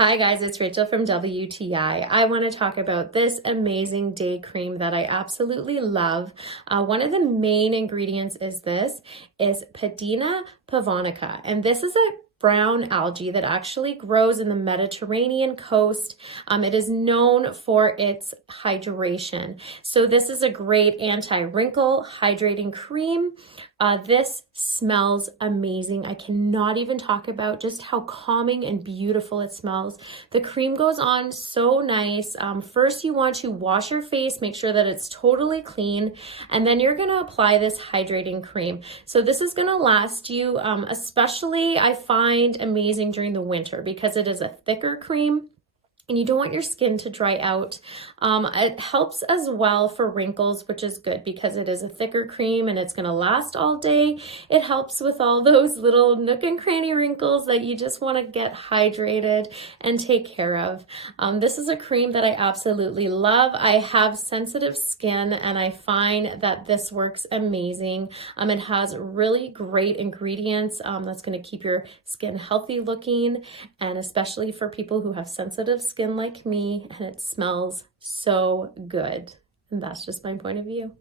Hi guys, it's Rachel from WTI. I want to talk about this amazing day cream that I absolutely love. One of the main ingredients is Padina Pavonica, and this is a brown algae that actually grows in the Mediterranean coast. It is known for its hydration. So this is a great anti-wrinkle hydrating cream. This smells amazing. I cannot even talk about just how calming and beautiful it smells. The cream goes on so nice. First, you want to wash your face, make sure that it's totally clean, and then you're gonna apply this hydrating cream. So this is gonna last you, especially I find amazing during the winter because it is a thicker cream and you don't want your skin to dry out. It helps as well for wrinkles, which is good because it is a thicker cream and it's gonna last all day. It helps with all those little nook and cranny wrinkles that you just wanna get hydrated and take care of. This is a cream that I absolutely love. I have sensitive skin and I find that this works amazing. It has really great ingredients that's gonna keep your skin healthy looking, and especially for people who have sensitive skin like me, and it smells so good. And that's just my point of view.